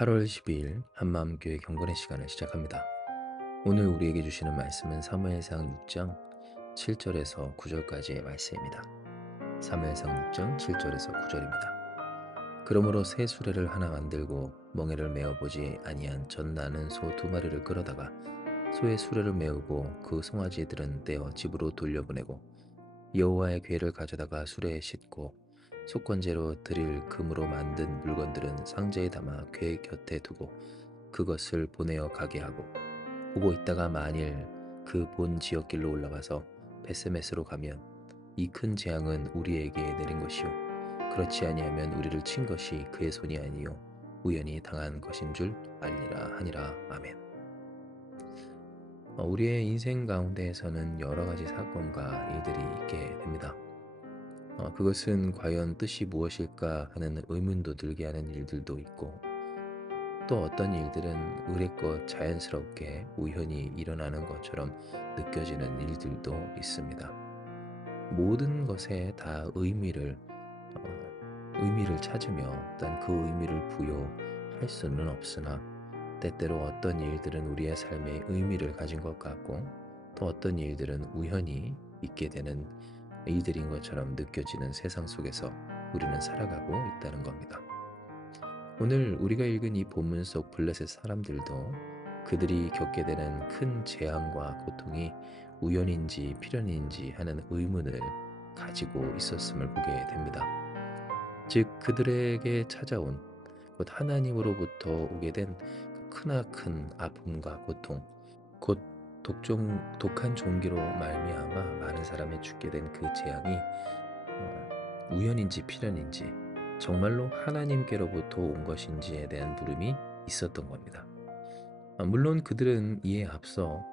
8월 12일 한마음교회 경건의 시간을 시작합니다. 오늘 우리에게 주시는 말씀은 사무엘상 6장 7절에서 9절까지의 말씀입니다. 사무엘상 6장 7절에서 9절입니다. 그러므로 새 수레를 하나 만들고 멍에를 메어보지 아니한 젖 나는 소 2마리를 끌어다가 소의 수레를 메우고 그 송아지들은 떼어 집으로 돌려보내고 여호와의 궤를 가져다가 수레에 싣고 속건제로 드릴 금으로 만든 물건들은 상자에 담아 궤 곁에 두고 그것을 보내어 가게 하고 보고 있다가 만일 그 본 지역길로 올라가서 베세메스로 가면 이 큰 재앙은 우리에게 내린 것이요 그렇지 아니하면 우리를 친 것이 그의 손이 아니요 우연히 당한 것인 줄 알리라 하니라. 아멘. 우리의 인생 가운데에서는 여러 가지 사건과 일들이 있게 됩니다. 그것은 과연 뜻이 무엇일까 하는 의문도 들게 하는 일들도 있고 또 어떤 일들은 의례껏 자연스럽게 우연히 일어나는 것처럼 느껴지는 일들도 있습니다. 모든 것에 다 의미를 찾으며 어떤 그 의미를 부여할 수는 없으나 때때로 어떤 일들은 우리의 삶에 의미를 가진 것 같고 또 어떤 일들은 우연히 있게 되는 일들인 것처럼 느껴지는 세상 속에서 우리는 살아가고 있다는 겁니다. 오늘 우리가 읽은 이 본문 속 블레셋 사람들도 그들이 겪게 되는 큰 재앙과 고통이 우연인지 필연인지 하는 의문을 가지고 있었음을 보게 됩니다. 즉 그들에게 찾아온 곧 하나님으로부터 오게 된 크나큰 아픔과 고통, 곧 독한 종기로 말미암아 많은 사람이 죽게 된 그 재앙이 우연인지 필연인지 정말로 하나님께로부터 온 것인지에 대한 물음이 있었던 겁니다. 물론 그들은 이에 앞서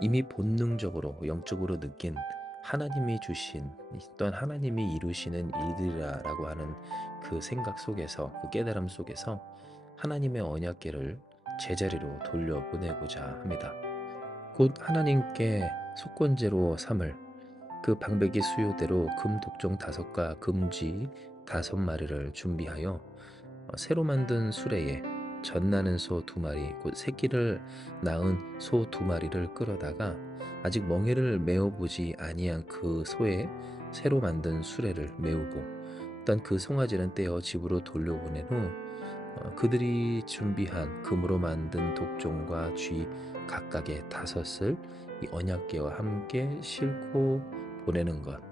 이미 본능적으로 영적으로 느낀 하나님이 주신 또한 하나님이 이루시는 일들이라고 하는 그 생각 속에서 그 깨달음 속에서 하나님의 언약궤를 제자리로 돌려보내고자 합니다. 곧 하나님께 속건제로 삼을 그 방백이 수요대로 금 독종 5과 금쥐 5마리를 준비하여 새로 만든 수레에 젖나는 소 2마리 곧 새끼를 낳은 소 2마리를 끌어다가 아직 멍에를 메어보지 아니한 그 소에 새로 만든 수레를 메우고 일단 그 송아지는 떼어 집으로 돌려보낸 후 그들이 준비한 금으로 만든 독종과 쥐 각각의 5을 이 언약궤와 함께 싣고 보내는 것,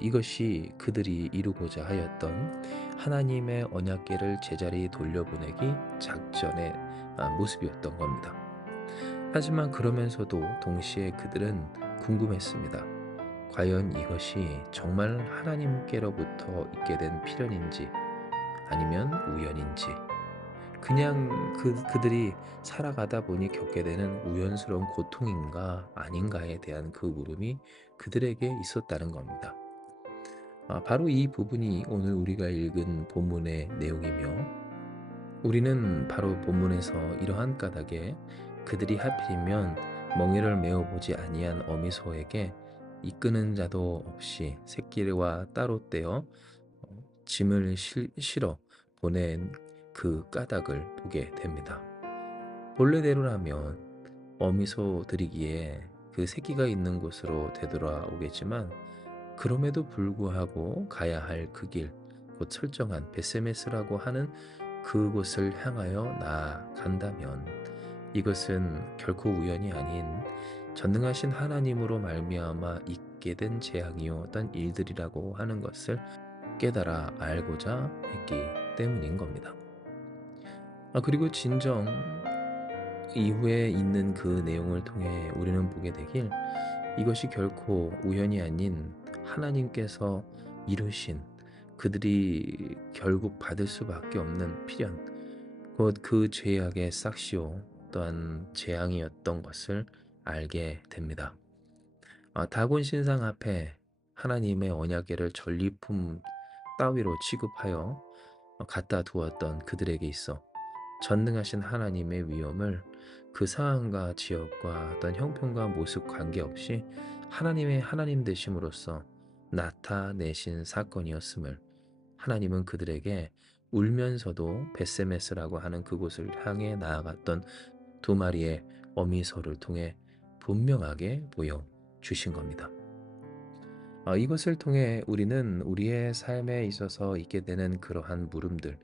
이것이 그들이 이루고자 하였던 하나님의 언약궤를 제자리에 돌려보내기 작전의 모습이었던 겁니다. 하지만 그러면서도 동시에 그들은 궁금했습니다. 과연 이것이 정말 하나님께로부터 있게 된 필연인지 아니면 우연인지 그냥 그들이 살아가다 보니 겪게 되는 우연스러운 고통인가 아닌가에 대한 그 물음이 그들에게 있었다는 겁니다. 바로 이 부분이 오늘 우리가 읽은 본문의 내용이며 우리는 바로 본문에서 이러한 까닭에 그들이 하필이면 멍에를 메어보지 아니한 어미소에게 이끄는 자도 없이 새끼와 따로 떼어 짐을 실어 보낸 그 까닭을 보게 됩니다. 본래대로라면 어미소 들이기에 그 새끼가 있는 곳으로 되돌아오겠지만 그럼에도 불구하고 가야 할 그 길, 곧 설정한 베세메스라고 하는 그곳을 향하여 나아간다면 이것은 결코 우연이 아닌 전능하신 하나님으로 말미암아 있게 된 재앙이요 어떤 일들이라고 하는 것을 깨달아 알고자 했기 때문인 겁니다. 그리고 진정 이후에 있는 그 내용을 통해 우리는 보게 되길 이것이 결코 우연이 아닌 하나님께서 이루신 그들이 결국 받을 수밖에 없는 필연 곧 그 죄악의 싹시오 또한 재앙이었던 것을 알게 됩니다. 다곤 신상 앞에 하나님의 언약궤를 전리품 따위로 취급하여 갖다 두었던 그들에게 있어 전능하신 하나님의 위엄을 그 상황과 지역과 어떤 형편과 모습 관계없이 하나님의 하나님 되심으로써 나타내신 사건이었음을 하나님은 그들에게 울면서도 벳세메스라고 하는 그곳을 향해 나아갔던 두 마리의 어미소를 통해 분명하게 보여주신 겁니다. 이것을 통해 우리는 우리의 삶에 있어서 있게 되는 그러한 물음들,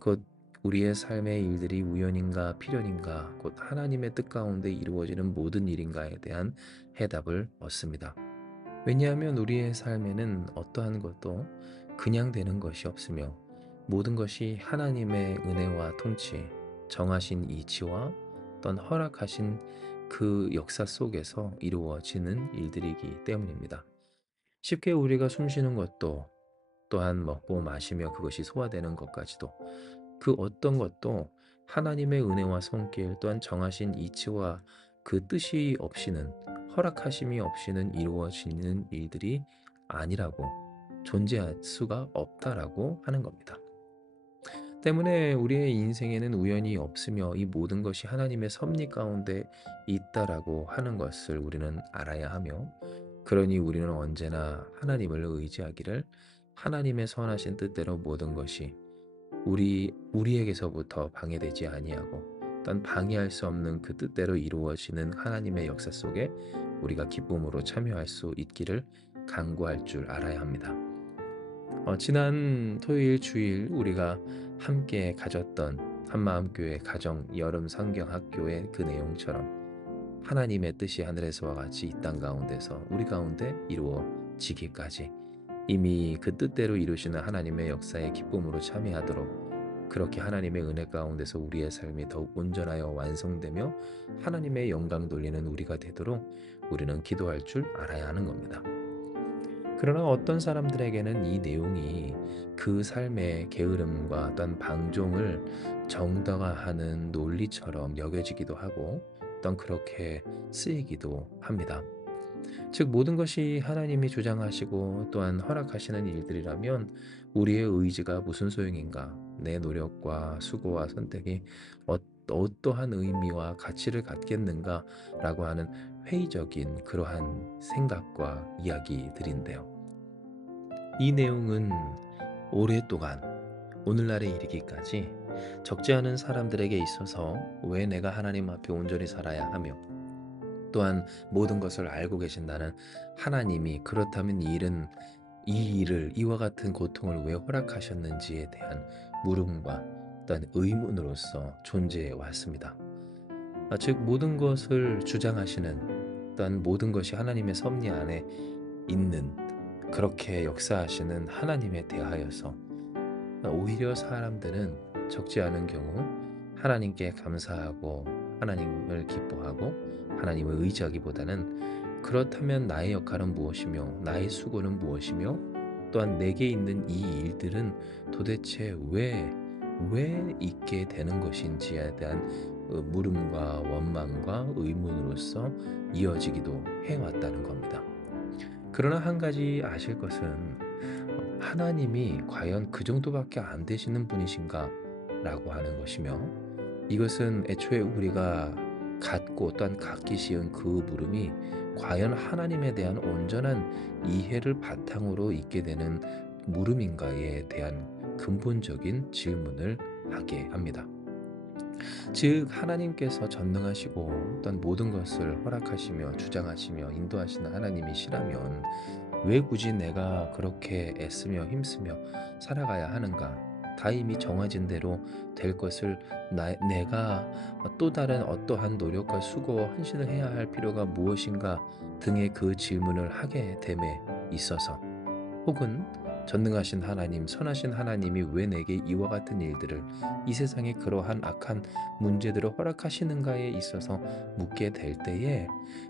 곧 우리의 삶의 일들이 우연인가 필연인가, 곧 하나님의 뜻 가운데 이루어지는 모든 일인가에 대한 해답을 얻습니다. 왜냐하면 우리의 삶에는 어떠한 것도 그냥 되는 것이 없으며 모든 것이 하나님의 은혜와 통치, 정하신 이치와 또한 허락하신 그 역사 속에서 이루어지는 일들이기 때문입니다. 쉽게 우리가 숨쉬는 것도, 또한 먹고 마시며 그것이 소화되는 것까지도, 그 어떤 것도 하나님의 은혜와 손길 또한 정하신 이치와 그 뜻이 없이는, 허락하심이 없이는 이루어지는 일들이 아니라고, 존재할 수가 없다라고 하는 겁니다. 때문에 우리의 인생에는 우연이 없으며 이 모든 것이 하나님의 섭리 가운데 있다라고 하는 것을 우리는 알아야 하며, 그러니 우리는 언제나 하나님을 의지하기를, 하나님의 선하신 뜻대로 모든 것이 우리에게서부터 방해되지 아니하고 단 방해할 수 없는 그 뜻대로 이루어지는 하나님의 역사 속에 우리가 기쁨으로 참여할 수 있기를 간구할 줄 알아야 합니다. 지난 토요일 주일 우리가 함께 가졌던 한마음교회 가정 여름 성경학교의 그 내용처럼 하나님의 뜻이 하늘에서와 같이 이 땅 가운데서 우리 가운데 이루어지기까지 이미 그 뜻대로 이루시는 하나님의 역사에 기쁨으로 참여하도록, 그렇게 하나님의 은혜 가운데서 우리의 삶이 더욱 온전하여 완성되며 하나님의 영광 돌리는 우리가 되도록 우리는 기도할 줄 알아야 하는 겁니다. 그러나 어떤 사람들에게는 이 내용이 그 삶의 게으름과 어떤 방종을 정당화하는 논리처럼 여겨지기도 하고 또한 그렇게 쓰이기도 합니다. 즉 모든 것이 하나님이 주장하시고 또한 허락하시는 일들이라면 우리의 의지가 무슨 소용인가? 내 노력과 수고와 선택이 어떠한 의미와 가치를 갖겠는가라고 하는 회의적인 그러한 생각과 이야기들인데요. 이 내용은 오랫동안 오늘날에 이르기까지 적지 않은 사람들에게 있어서 왜 내가 하나님 앞에 온전히 살아야 하며, 또한 모든 것을 알고 계신다는 하나님이 그렇다면 이 일을, 이와 같은 고통을 왜 허락하셨는지에 대한 물음과 또한 의문으로서 존재해 왔습니다. 즉 모든 것을 주장하시는, 또한 모든 것이 하나님의 섭리 안에 있는, 그렇게 역사하시는 하나님에 대하여서 오히려 사람들은 적지 않은 경우 하나님께 감사하고 하나님을 기뻐하고 하나님을 의지하기보다는, 그렇다면 나의 역할은 무엇이며 나의 수고는 무엇이며 또한 내게 있는 이 일들은 도대체 왜 있게 되는 것인지에 대한 물음과 원망과 의문으로서 이어지기도 해왔다는 겁니다. 그러나 한 가지 아실 것은 하나님이 과연 그 정도밖에 안 되시는 분이신가 라고 하는 것이며, 이것은 애초에 우리가 갖고 또한 갖기 쉬운 그 물음이 과연 하나님에 대한 온전한 이해를 바탕으로 있게 되는 물음인가에 대한 근본적인 질문을 하게 합니다. 즉 하나님께서 전능하시고 또한 모든 것을 허락하시며 주장하시며 인도하시는 하나님이시라면 왜 굳이 내가 그렇게 애쓰며 힘쓰며 살아가야 하는가? 다 이미 정해진 대로 될 것을 내가 또 다른 어떠한 노력과 수고와 헌신을 해야 할 필요가 무엇인가 등의 그 질문을 하게 됨에 있어서, 혹은 전능하신 하나님, 선하신 하나님이 왜 내게 이와 같은 일들을, 이 세상에 그러한 악한 문제들을 허락하시는가에 있어서 묻게 될 때에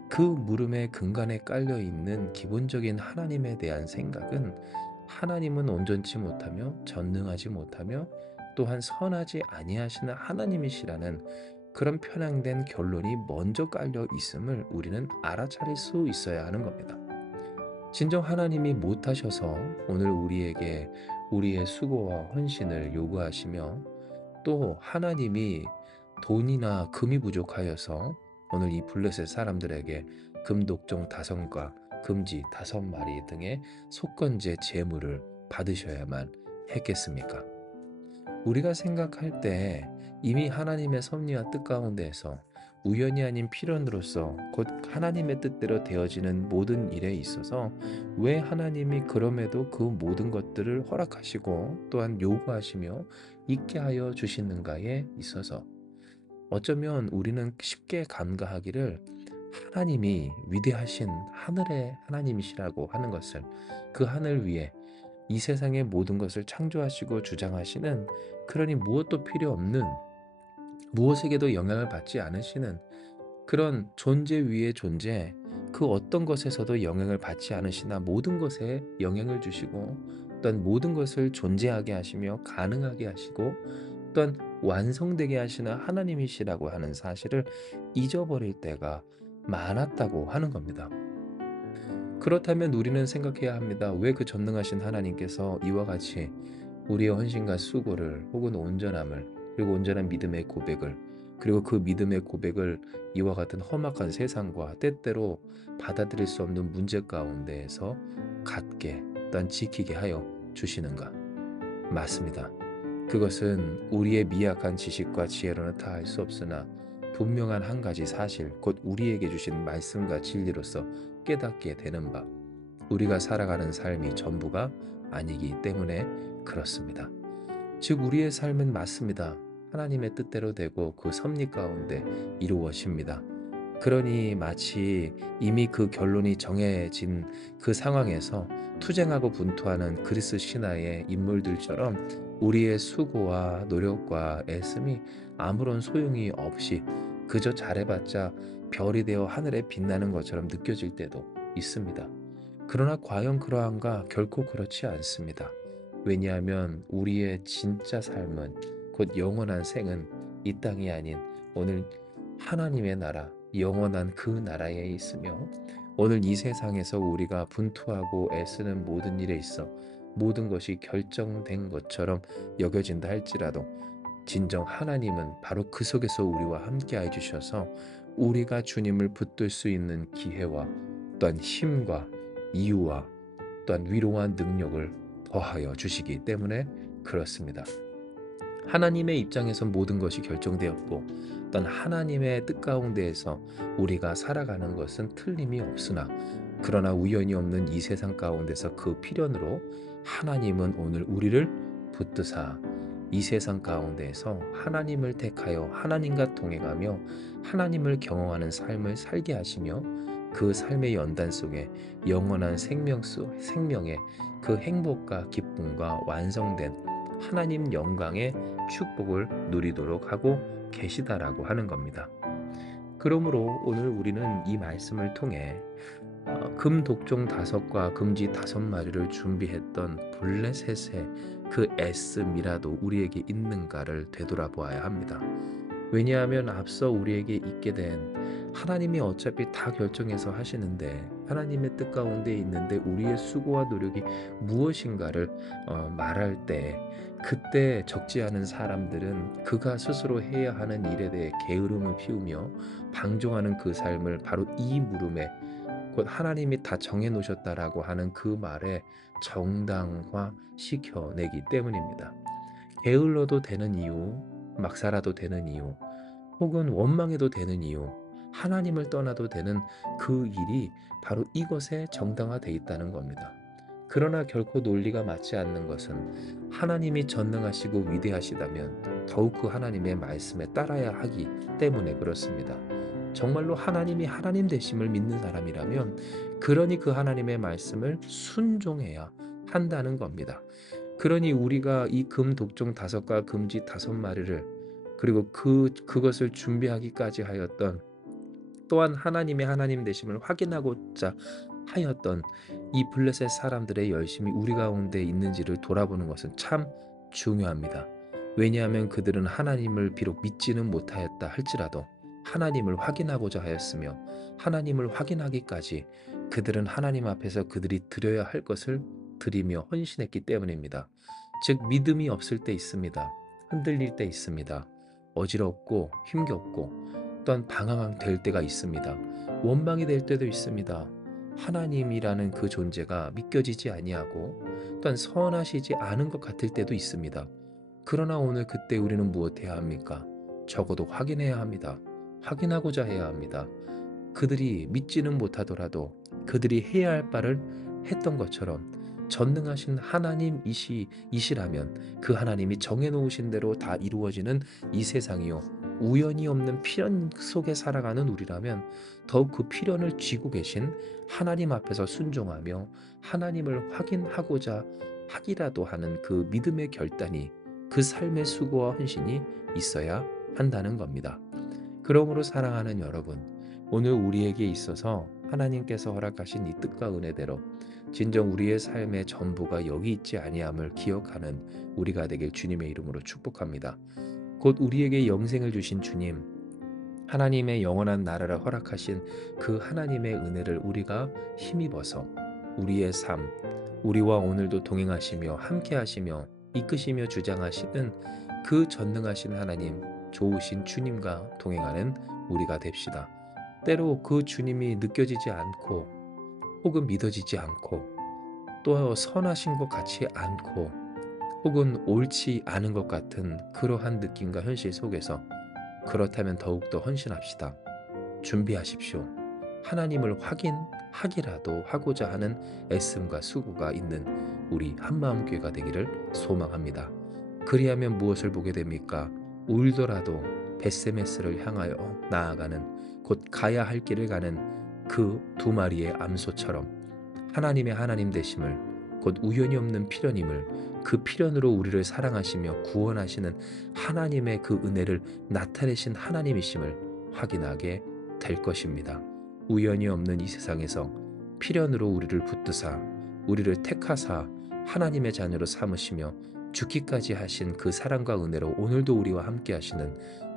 그 물음의 근간에 깔려 있는 기본적인 하나님에 대한 생각은, 하나님은 온전치 못하며 전능하지 못하며 또한 선하지 아니하시는 하나님이시라는 그런 편향된 결론이 먼저 깔려 있음을 우리는 알아차릴 수 있어야 하는 겁니다. 진정 하나님이 못하셔서 오늘 우리에게 우리의 수고와 헌신을 요구하시며, 또 하나님이 돈이나 금이 부족하여서 오늘 이 블레셋 사람들에게 금독종 5과 금지 5마리 등의 속건제 제물을 받으셔야만 했겠습니까? 우리가 생각할 때 이미 하나님의 섭리와 뜻 가운데에서 우연이 아닌 필연으로서 곧 하나님의 뜻대로 되어지는 모든 일에 있어서 왜 하나님이 그럼에도 그 모든 것들을 허락하시고 또한 요구하시며 있게 하여 주시는가에 있어서 어쩌면 우리는 쉽게 간과하기를 하나님이 위대하신 하늘의 하나님이시라고 하는 것을, 그 하늘 위에 이 세상의 모든 것을 창조하시고 주장하시는, 그러니 무엇도 필요 없는, 무엇에게도 영향을 받지 않으시는 그런 존재 위의 존재, 그 어떤 것에서도 영향을 받지 않으시나 모든 것에 영향을 주시고 또한 모든 것을 존재하게 하시며 가능하게 하시고 또한 완성되게 하시는 하나님이시라고 하는 사실을 잊어버릴 때가 많았다고 하는 겁니다. 그렇다면 우리는 생각해야 합니다. 왜 그 전능하신 하나님께서 이와 같이 우리의 헌신과 수고를 혹은 온전함을, 그리고 온전한 믿음의 고백을, 그리고 그 믿음의 고백을 이와 같은 험악한 세상과 때때로 받아들일 수 없는 문제 가운데에서 갖게 또한 지키게 하여 주시는가? 맞습니다. 그것은 우리의 미약한 지식과 지혜로는 다 알 수 없으나 분명한 한 가지 사실, 곧 우리에게 주신 말씀과 진리로서 깨닫게 되는 바, 우리가 살아가는 삶이 전부가 아니기 때문에 그렇습니다. 즉 우리의 삶은 맞습니다. 하나님의 뜻대로 되고 그 섭리 가운데 이루어집니다. 그러니 마치 이미 그 결론이 정해진 그 상황에서 투쟁하고 분투하는 그리스 신화의 인물들처럼 우리의 수고와 노력과 애씀이 아무런 소용이 없이 그저 잘해봤자 별이 되어 하늘에 빛나는 것처럼 느껴질 때도 있습니다. 그러나 과연 그러한가? 결코 그렇지 않습니다. 왜냐하면 우리의 진짜 삶은, 곧 영원한 생은 이 땅이 아닌 오늘 하나님의 나라, 영원한 그 나라에 있으며, 오늘 이 세상에서 우리가 분투하고 애쓰는 모든 일에 있어 모든 것이 결정된 것처럼 여겨진다 할지라도 진정 하나님은 바로 그 속에서 우리와 함께 해주셔서 우리가 주님을 붙들 수 있는 기회와 또한 힘과 이유와 또한 위로와 능력을 더하여 주시기 때문에 그렇습니다. 하나님의 입장에서 모든 것이 결정되었고 또한 하나님의 뜻 가운데에서 우리가 살아가는 것은 틀림이 없으나, 그러나 우연이 없는 이 세상 가운데서 그 필연으로 하나님은 오늘 우리를 붙드사 이 세상 가운데에서 하나님을 택하여 하나님과 동행하며 하나님을 경험하는 삶을 살게 하시며 그 삶의 연단 속에 영원한 생명의 그 행복과 기쁨과 완성된 하나님 영광의 축복을 누리도록 하고 계시다라고 하는 겁니다. 그러므로 오늘 우리는 이 말씀을 통해 금 독종 5과 금지 5마리를 준비했던 블레셋의 그 애씀이라도 우리에게 있는가를 되돌아보아야 합니다. 왜냐하면 앞서 우리에게 있게 된, 하나님이 어차피 다 결정해서 하시는데 하나님의 뜻 가운데 있는데 우리의 수고와 노력이 무엇인가를 말할 때, 그때 적지 않은 사람들은 그가 스스로 해야 하는 일에 대해 게으름을 피우며 방종하는 그 삶을 바로 이 물음에, 곧 하나님이 다 정해놓으셨다라고 하는 그 말에 정당화 시켜내기 때문입니다. 게을러도 되는 이유, 막 살아도 되는 이유, 혹은 원망해도 되는 이유, 하나님을 떠나도 되는 그 일이 바로 이것에 정당화되어 있다는 겁니다. 그러나 결코 논리가 맞지 않는 것은, 하나님이 전능하시고 위대하시다면 더욱 그 하나님의 말씀에 따라야 하기 때문에 그렇습니다. 정말로 하나님이 하나님 되심을 믿는 사람이라면 그러니 그 하나님의 말씀을 순종해야 한다는 겁니다. 그러니 우리가 이 금 독종 5과 금지 5마리를, 그리고 그것을 준비하기까지 하였던, 또한 하나님의 하나님 되심을 확인하고자 하였던 이 블레셋 사람들의 열심이 우리 가운데 있는지를 돌아보는 것은 참 중요합니다. 왜냐하면 그들은 하나님을 비록 믿지는 못하였다 할지라도 하나님을 확인하고자 하였으며, 하나님을 확인하기까지 그들은 하나님 앞에서 그들이 드려야 할 것을 드리며 헌신했기 때문입니다. 즉 믿음이 없을 때 있습니다. 흔들릴 때 있습니다. 어지럽고 힘겹고 또한 방황될 때가 있습니다. 원망이 될 때도 있습니다. 하나님이라는 그 존재가 믿겨지지 아니하고 또한 선하시지 않은 것 같을 때도 있습니다. 그러나 오늘 그때 우리는 무엇해야 합니까? 적어도 확인해야 합니다. 확인하고자 해야 합니다. 그들이 믿지는 못하더라도 그들이 해야 할 바를 했던 것처럼 전능하신 하나님이시라면 그 하나님이 정해놓으신 대로 다 이루어지는 이 세상이요, 우연이 없는 필연 속에 살아가는 우리라면 더욱 그 필연을 쥐고 계신 하나님 앞에서 순종하며 하나님을 확인하고자 하기라도 하는 그 믿음의 결단이, 그 삶의 수고와 헌신이 있어야 한다는 겁니다. 그러므로 사랑하는 여러분, 오늘 우리에게 있어서 하나님께서 허락하신 이 뜻과 은혜대로 진정 우리의 삶의 전부가 여기 있지 아니함을 기억하는 우리가 되길 주님의 이름으로 축복합니다. 곧 우리에게 영생을 주신 주님, 하나님의 영원한 나라를 허락하신 그 하나님의 은혜를 우리가 힘입어서 우리의 삶, 우리와 오늘도 동행하시며 함께하시며 이끄시며 주장하시는 그 전능하신 하나님, 좋으신 주님과 동행하는 우리가 됩시다. 때로 그 주님이 느껴지지 않고 혹은 믿어지지 않고 또 선하신 것 같지 않고 혹은 옳지 않은 것 같은 그러한 느낌과 현실 속에서, 그렇다면 더욱더 헌신합시다. 준비하십시오. 하나님을 확인하기라도 하고자 하는 애씀과 수고가 있는 우리 한마음교회가 되기를 소망합니다. 그리하면 무엇을 보게 됩니까? 울더라도 벳세메스를 향하여 나아가는, 곧 가야 할 길을 가는 그 두 마리의 암소처럼 하나님의 하나님 되심을, 곧 우연이 없는 필연임을, 그 필연으로 우리를 사랑하시며 구원하시는 하나님의 그 은혜를 나타내신 하나님이심을 확인하게 될 것입니다. 우연이 없는 이 세상에서 필연으로 우리를 붙드사 우리를 택하사 하나님의 자녀로 삼으시며 죽기까지 하신 그 사랑과 은혜로 오늘도 우리와 함께 하시는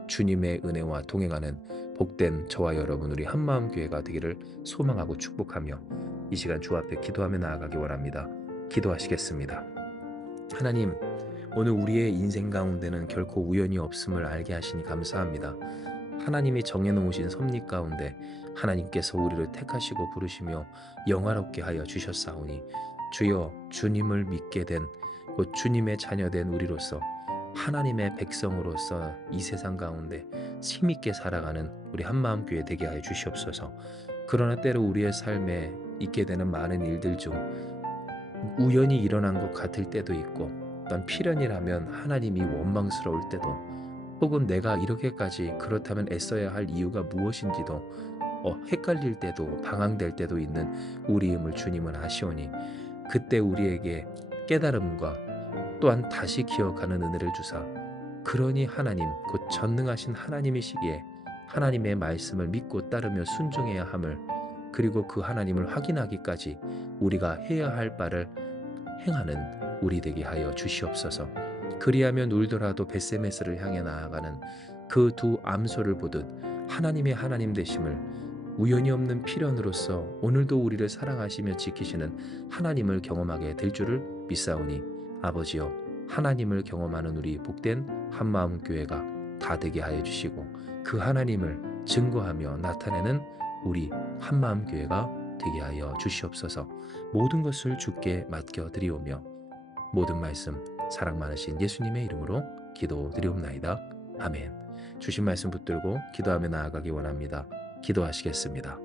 주님의 은혜와 동행하는 복된 저와 여러분 우리 한마음교회가 되기를 소망하고 축복하며 이 시간 주 앞에 기도하며 나아가기 원합니다. 기도하시겠습니다. 하나님, 오늘 우리의 인생 가운데는 결코 우연이 없음을 알게 하시니 감사합니다. 하나님이 정해놓으신 섭리 가운데 하나님께서 우리를 택하시고 부르시며 영화롭게 하여 주셨사오니 주여, 주님을 믿게 된, 곧 주님의 자녀된 우리로서 하나님의 백성으로서 이 세상 가운데 힘있게 살아가는 우리 한마음교회 되게 하여 주시옵소서. 그러나 때로 우리의 삶에 있게 되는 많은 일들 중 우연히 일어난 것 같을 때도 있고, 또한 필연이라면 하나님이 원망스러울 때도, 혹은 내가 이렇게까지 그렇다면 애써야 할 이유가 무엇인지도 헷갈릴 때도 방황될 때도 있는 우리임을 주님은 아시오니 그때 우리에게 깨달음과 또한 다시 기억하는 은혜를 주사, 그러니 하나님 곧 전능하신 하나님이시기에 하나님의 말씀을 믿고 따르며 순종해야 함을, 그리고 그 하나님을 확인하기까지 우리가 해야 할 바를 행하는 우리 되게 하여 주시옵소서. 그리하면 울더라도 벳세메스를 향해 나아가는 그 두 암소를 보듯 하나님의 하나님 되심을, 우연이 없는 필연으로서 오늘도 우리를 사랑하시며 지키시는 하나님을 경험하게 될 줄을 믿사오니 아버지여, 하나님을 경험하는 우리 복된 한마음 교회가 다 되게 하여 주시고 그 하나님을 증거하며 나타내는 우리 한마음 교회가 되게 하여 주시옵소서. 모든 것을 주께 맡겨드리오며 모든 말씀 사랑 많으신 예수님의 이름으로 기도드리옵나이다. 아멘. 주신 말씀 붙들고 기도하며 나아가기 원합니다. 기도하시겠습니다.